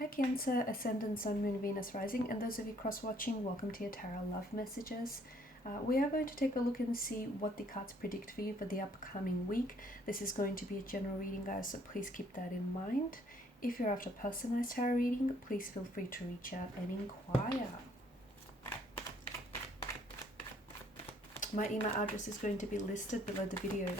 Hi Cancer, Ascendant, Sun, Moon, Venus, Rising, and those of you cross-watching, welcome to your Tarot Love Messages. We are going to take a look and see what the cards predict for you for the upcoming week. This is going to be a general reading, guys, so please keep that in mind. If you're after personalized tarot reading, please feel free to reach out and inquire. My email address is going to be listed below the video.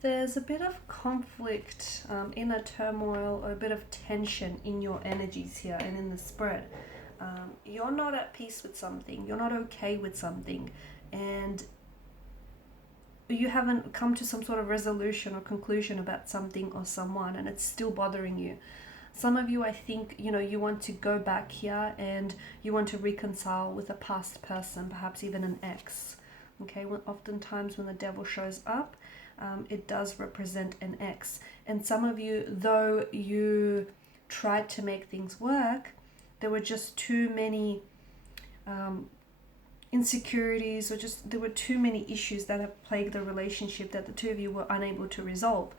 There's a bit of conflict, inner turmoil, or a bit of tension in your energies here and in the spread. You're not at peace with something, you're not okay with something, and you haven't come to some sort of resolution or conclusion about something or someone, and it's still bothering you. Some of you, I think, you want to go back here and you want to reconcile with a past person, perhaps even an ex. Okay, oftentimes when the devil shows up, it does represent an ex. And some of you, though you tried to make things work, there were just too many insecurities, or just there were too many issues that have plagued the relationship that the two of you were unable to resolve.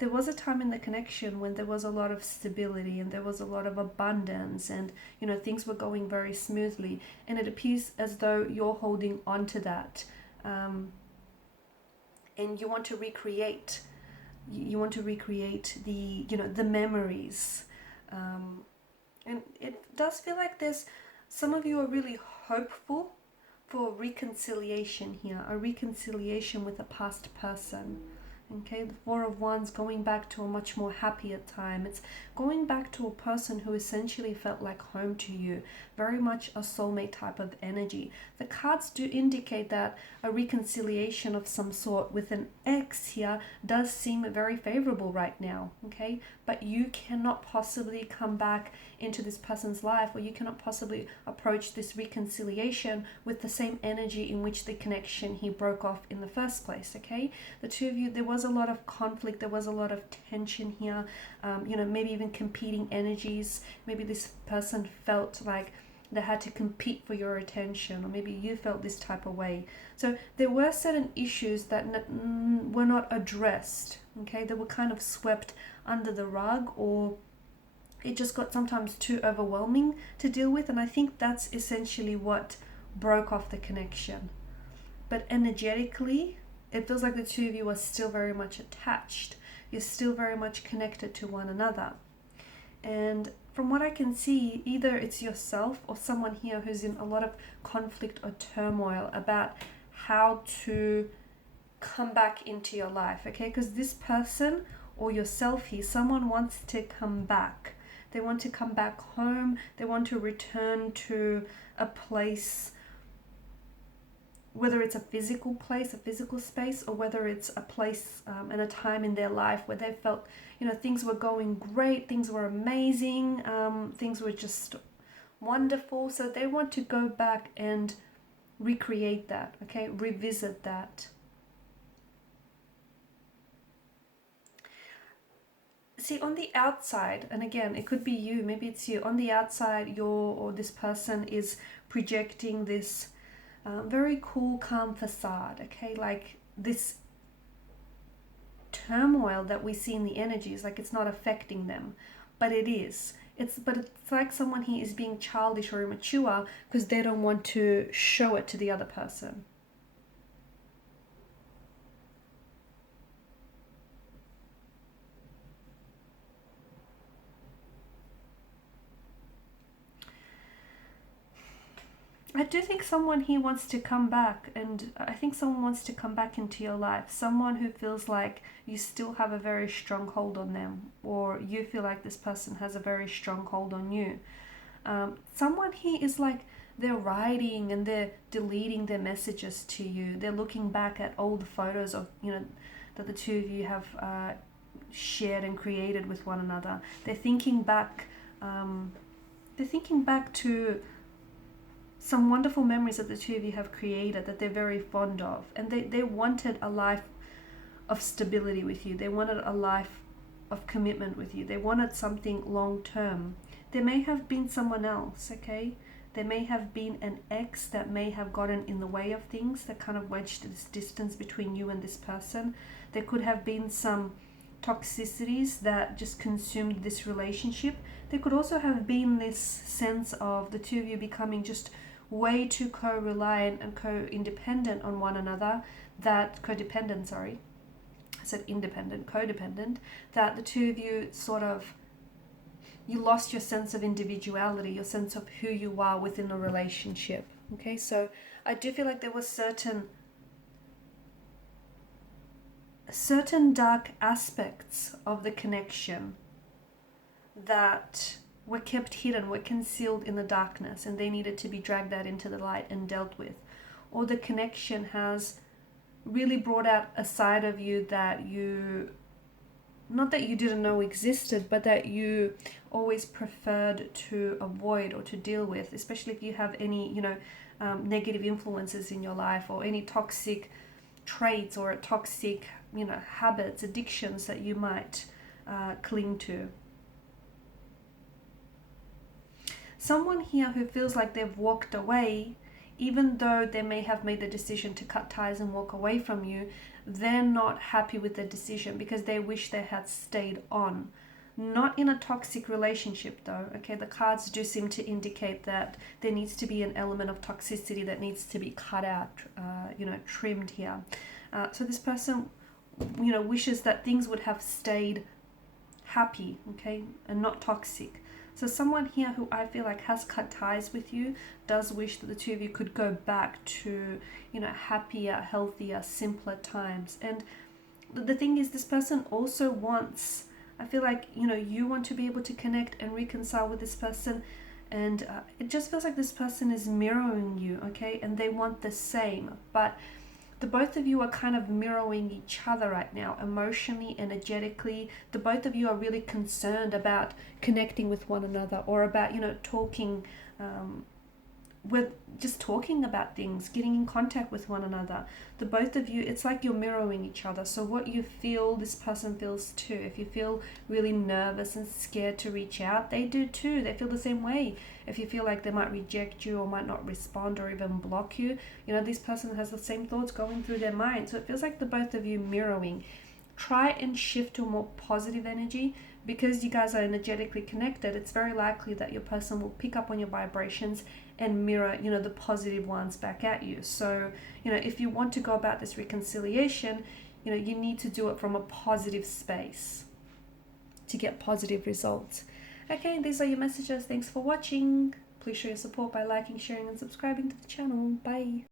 There was a time in the connection when there was a lot of stability and there was a lot of abundance, and things were going very smoothly, and it appears as though you're holding on to that. And you want to recreate the memories, and it does feel like there's some of you are really hopeful for reconciliation here, a reconciliation with a past person. Okay, the Four of Wands, going back to a much more happier time. It's going back to a person who essentially felt like home to you, very much a soulmate type of energy. The cards do indicate that a reconciliation of some sort with an ex here does seem very favorable right now, okay? But you cannot possibly come back into this person's life, or you cannot possibly approach this reconciliation with the same energy in which the connection he broke off in the first place, okay? The two of you, there was a lot of conflict, there was a lot of tension here, maybe even competing energies. Maybe this person felt like they had to compete for your attention, or maybe you felt this type of way. So there were certain issues that were not addressed, okay? They were kind of swept under the rug, or it just got sometimes too overwhelming to deal with, and I think that's essentially what broke off the connection. But energetically, it feels like the two of you are still very much attached. You're still very much connected to one another. And from what I can see, either it's yourself or someone here who's in a lot of conflict or turmoil about how to come back into your life, okay? Because this person or yourself here, someone wants to come back. They want to come back home. They want to return to a place, whether it's a physical place, a physical space, or whether it's a place and a time in their life where they felt, things were going great, things were amazing, things were just wonderful. So they want to go back and recreate that, okay? Revisit that. See, on the outside, and again, it could be you, maybe it's you, on the outside, this person is projecting this very cool, calm facade, okay? Like this turmoil that we see in the energies, like it's not affecting them, but it is. It's like someone here is being childish or immature because they don't want to show it to the other person. I do think someone here wants to come back, and I think someone wants to come back into your life. Someone who feels like you still have a very strong hold on them, or you feel like this person has a very strong hold on you. Someone here is like they're writing and they're deleting their messages to you. They're looking back at old photos of, that the two of you have shared and created with one another. They're thinking back. They're thinking back to some wonderful memories that the two of you have created that they're very fond of, and they wanted a life of stability with you. They wanted a life of commitment with you. They wanted something long term. There may have been someone else, okay? There may have been an ex that may have gotten in the way of things, that kind of wedged this distance between you and this person. There could have been some toxicities that just consumed this relationship. There could also have been this sense of the two of you becoming just way too co-reliant and co-independent on one another, that codependent, sorry, I said independent, codependent, that the two of you sort of, you lost your sense of individuality, your sense of who you are within a relationship. Okay, so I do feel like there were certain dark aspects of the connection that were kept hidden, were concealed in the darkness, and they needed to be dragged out into the light and dealt with. Or the connection has really brought out a side of you that you, not that you didn't know existed, but that you always preferred to avoid or to deal with, especially if you have any, negative influences in your life, or any toxic traits or toxic, habits, addictions that you might cling to. Someone here who feels like they've walked away, even though they may have made the decision to cut ties and walk away from you, they're not happy with the decision because they wish they had stayed on. Not in a toxic relationship though, okay? The cards do seem to indicate that there needs to be an element of toxicity that needs to be cut out, trimmed here. So this person, wishes that things would have stayed happy, okay, and not toxic. So someone here who I feel like has cut ties with you does wish that the two of you could go back to, happier, healthier, simpler times. And the thing is, this person also wants, I feel like, you want to be able to connect and reconcile with this person. And it just feels like this person is mirroring you, okay? And they want the same. But the both of you are kind of mirroring each other right now, emotionally, energetically. The both of you are really concerned about connecting with one another, or about, talking, with just talking about things, getting in contact with one another. The both of you, it's like you're mirroring each other. So what you feel, this person feels too. If you feel really nervous and scared to reach out, they do too. They feel the same way. If you feel like they might reject you or might not respond or even block you, this person has the same thoughts going through their mind. So it feels like the both of you mirroring. Try and shift to a more positive energy. Because you guys are energetically connected, it's very likely that your person will pick up on your vibrations and mirror, the positive ones back at you. So, if you want to go about this reconciliation, you need to do it from a positive space to get positive results. Okay, these are your messages. Thanks for watching. Please show your support by liking, sharing, and subscribing to the channel. Bye.